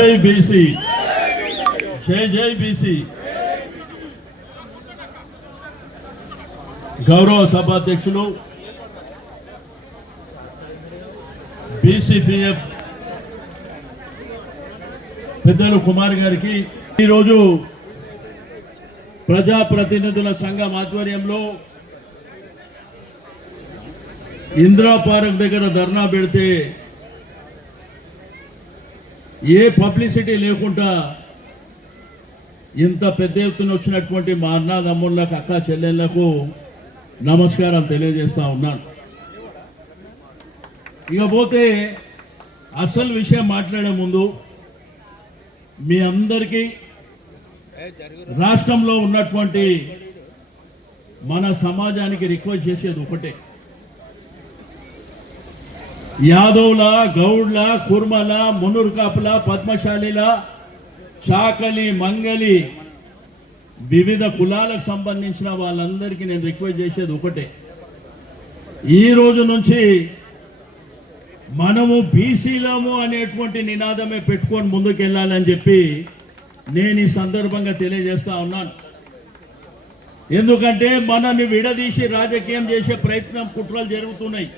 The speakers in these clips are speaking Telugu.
జై బీసీ, జై జై బీసీ. గౌరవ సభాధ్యక్షులు బీసీసీఎఫ్ పెద్దలు కుమార్ గారికి ఈరోజు ప్రజాప్రతినిధుల సంఘం ఆధ్వర్యంలో ఇందిరా పార్క్ దగ్గర ధర్నా పెడితే ఏ పబ్లిసిటీ లేకుండా ఇంత పెద్ద ఎత్తున వచ్చినటువంటి మా అన్నదమ్ముళ్ళకు అక్క చెల్లెళ్లకు నమస్కారం తెలియజేస్తా ఉన్నాను. ఇకపోతే అసలు విషయం మాట్లాడే ముందు మీ అందరికీ రాష్ట్రంలో ఉన్నటువంటి మన సమాజానికి రిక్వెస్ట్ చేసేది ఒకటే, యాదవ్ల, గౌడ్ల, కుర్మల, మునూరు కాపుల, పద్మశాలిల, చాకలి, మంగలి వివిధ కులాలకు సంబంధించిన వాళ్ళందరికీ నేను రిక్వెస్ట్ చేసేది ఒకటే, ఈ రోజు నుంచి మనము బీసీలము అనేటువంటి నినాదమే పెట్టుకొని ముందుకెళ్ళాలని చెప్పి నేను ఈ సందర్భంగా తెలియజేస్తా ఉన్నాను. ఎందుకంటే మనల్ని విడదీసి రాజకీయం చేసే ప్రయత్నం, కుట్రలు జరుగుతున్నాయి.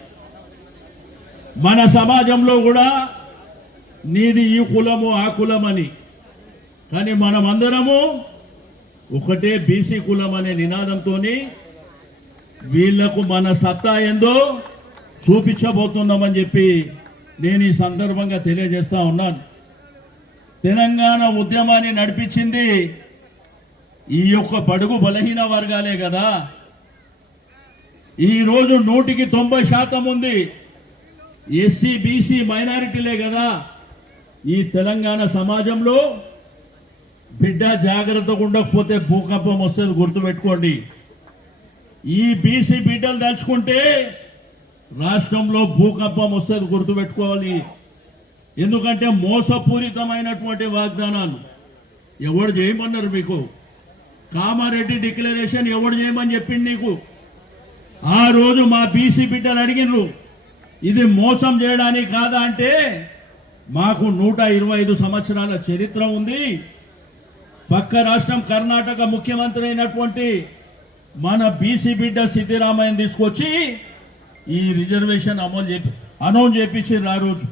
మన సమాజంలో కూడా నీది ఈ కులము ఆ కులం అని, కానీ మనమందరము ఒకటే బీసీ కులం అనే నినాదంతో వీళ్లకు మన సత్తా ఏందో చూపించబోతున్నామని చెప్పి నేను ఈ సందర్భంగా తెలియజేస్తా ఉన్నాను. తెలంగాణ ఉద్యమాన్ని నడిపించింది ఈ యొక్క బడుగు బలహీన వర్గాలే కదా. ఈరోజు 100% ఉంది ఎస్సీ, బీసీ, మైనారిటీలే కదా. ఈ తెలంగాణ సమాజంలో బిడ్డ జాగ్రత్తగా ఉండకపోతే భూకంపం వస్తుంది, గుర్తుపెట్టుకోండి. ఈ బీసీ బిడ్డలు తలుచుకుంటే రాష్ట్రంలో భూకంపం వస్తుంది, గుర్తుపెట్టుకోవాలి. ఎందుకంటే మోసపూరితమైనటువంటి వాగ్దానాలు ఎవడు చేయమన్నారు మీకు? కామారెడ్డి డిక్లరేషన్ ఎవడు చేయమని చెప్పింది నీకు? ఆ రోజు మా బీసీ బిడ్డలు అడిగినరు, ఇది మోసం చేయడానికి కాదా అంటే, మాకు 125 సంవత్సరాల చరిత్ర ఉంది. పక్క రాష్ట్రం కర్ణాటక ముఖ్యమంత్రి అయినటువంటి మన బీసీ బిడ్డ సిద్ధిరామయ్యని తీసుకొచ్చి ఈ రిజర్వేషన్ అనౌన్స్ చేపించారు. ఆ రోజు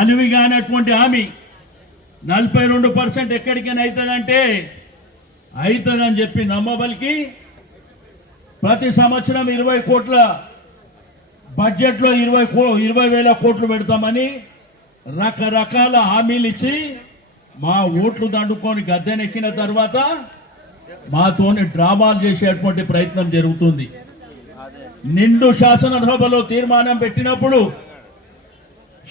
అలివిగానటువంటి హామీ 42% ఎక్కడికైనా అవుతుందంటే అవుతుందని చెప్పి నమ్మబలికి ప్రతి సంవత్సరం 20 కోట్ల బడ్జెట్లో 20,000 కోట్లు పెడతామని రకరకాల హామీలు ఇచ్చి మా ఓట్లు దండుకొని గద్దెనెక్కిన తర్వాత మాతోని డ్రామాలు చేసేటువంటి ప్రయత్నం జరుగుతుంది. నిండు శాసనసభలో తీర్మానం పెట్టినప్పుడు,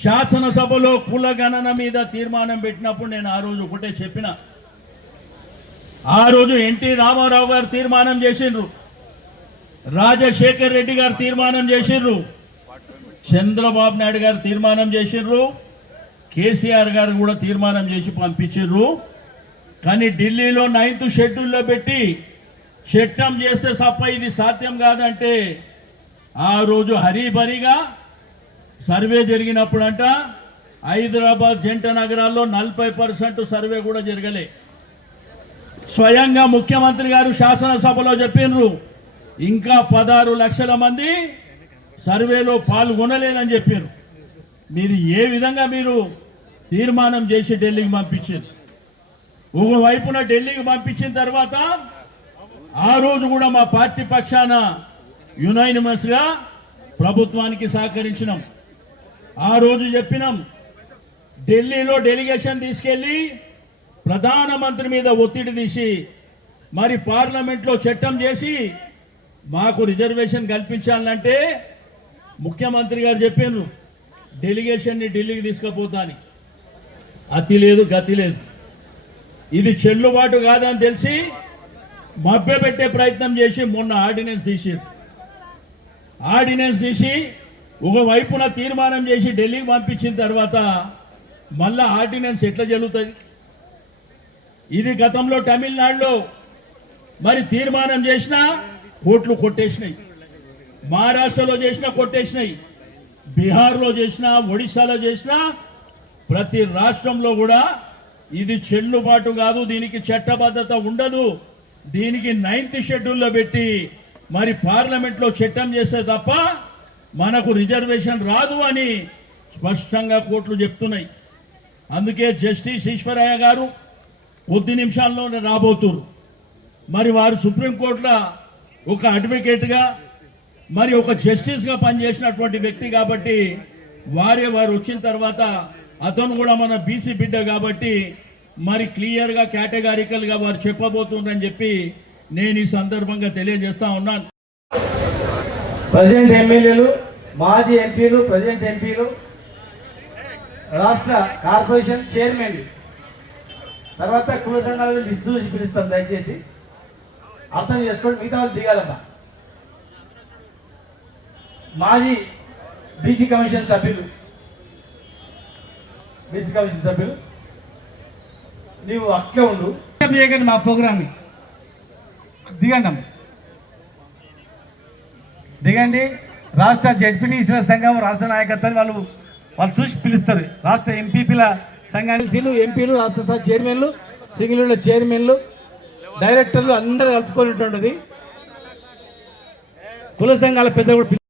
శాసనసభలో కుల గణన మీద తీర్మానం పెట్టినప్పుడు నేను ఆ రోజు ఒకటే చెప్పిన. ఆ రోజు ఎన్టీ రామారావు గారు తీర్మానం చేసిండ్రు, రాజశేఖర్ రెడ్డి గారు తీర్మానం చేసిండ్రు, చంద్రబాబు నాయుడు గారు తీర్మానం చేసిండ్రు, కేసీఆర్ గారు కూడా తీర్మానం చేసి పంపించిండ్రు. కానీ ఢిల్లీలో 9th షెడ్యూల్లో పెట్టి చట్టం చేస్తే తప్ప ఇది సాధ్యం కాదంటే ఆ రోజు హరీబరీగా సర్వే జరిగినప్పుడు అంట హైదరాబాద్ జంట నగరాల్లో 40% సర్వే కూడా జరగలే. స్వయంగా ముఖ్యమంత్రి గారు శాసనసభలో చెప్పినారు, ఇంకా 16 లక్షల మంది సర్వేలో పాల్గొనలేదని చెప్పారు. మీరు ఏ విధంగా మీరు తీర్మానం చేసి ఢిల్లీకి పంపించారు? ఒకవైపున ఢిల్లీకి పంపించిన తర్వాత ఆ రోజు కూడా మా పార్టీ పక్షాన యునైనిమస్గా ప్రభుత్వానికి సహకరించినాం. ఆ రోజు చెప్పినాం, ఢిల్లీలో డెలిగేషన్ తీసుకెళ్ళి ప్రధానమంత్రి మీద ఒత్తిడి తీసి మరి పార్లమెంట్లో చట్టం చేసి మాకు రిజర్వేషన్ కల్పించాలంటే ముఖ్యమంత్రి గారు చెప్పారు డెలిగేషన్ని ఢిల్లీకి తీసుకుపోతాని. అతి లేదు, గతి లేదు. ఇది చెల్లుబాటు కాదని తెలిసి మభ్యపెట్టే ప్రయత్నం చేసి మొన్న ఆర్డినెన్స్ తీసి ఒకవైపున తీర్మానం చేసి ఢిల్లీకి పంపించిన తర్వాత మళ్ళా ఆర్డినెన్స్ ఎట్లా జరుగుతుంది? ఇది గతంలో తమిళనాడులో మరి తీర్మానం చేసినా కోట్లు కొట్టేసినాయి, మహారాష్ట్రలో చేసినా కొట్టేసినాయి, బీహార్లో చేసినా, ఒడిశాలో చేసినా ప్రతి రాష్ట్రంలో కూడా ఇది చెల్లుబాటు కాదు, దీనికి చట్టబద్ధత ఉండదు, దీనికి 9th షెడ్యూల్లో పెట్టి మరి పార్లమెంట్లో చట్టం చేస్తే తప్ప మనకు రిజర్వేషన్ రాదు అని స్పష్టంగా కోర్టులు చెప్తున్నాయి. అందుకే జస్టిస్ ఈశ్వరయ్య గారు కొద్ది నిమిషాల్లోనే రాబోతున్నారు. మరి వారు సుప్రీంకోర్టులో ఒక అడ్వకేట్గా మరి ఒక జస్టిస్గా పనిచేసినటువంటి వ్యక్తి కాబట్టి వారు వచ్చిన తర్వాత అతను కూడా మన బీసీ బిడ్డ కాబట్టి మరి క్లియర్గా కేటగారికల్గా వారు చెప్పబోతున్నారని చెప్పి నేను ఈ సందర్భంగా తెలియజేస్తా ఉన్నాను. ప్రెసిడెంట్ ఎమ్మెల్యేలు, మాజీ ఎంపీలు, ప్రెసిడెంట్ ఎంపీలు, రాష్ట్ర కార్పొరేషన్ చైర్మన్లు, తర్వాత కుల సంఘాల లిస్టు చూసి పిలుస్తాం. దయచేసి అర్థం చేసుకోండి, మిగతా వాళ్ళు దిగాలమ్మా. మాజీ బీసీ కమిషన్ సభ్యులు, నీవు అట్లే ఉండు, చేయకండి మా ప్రోగ్రామ్ని. దిగండి అమ్మ, దిగండి. రాష్ట్ర జడ్పీటీసీల సంఘం రాష్ట్ర నాయకత్వాన్ని వాళ్ళు చూసి పిలుస్తారు. రాష్ట్ర ఎంపీపీల సంఘానికి ఎంపీలు, రాష్ట్ర స్థాయి చైర్మన్లు, సింగిల్ చైర్మన్లు, డైరెక్టర్లు అందరూ కలుపుకొని ఉంటుంది. కుల సంఘాల పెద్ద కూడా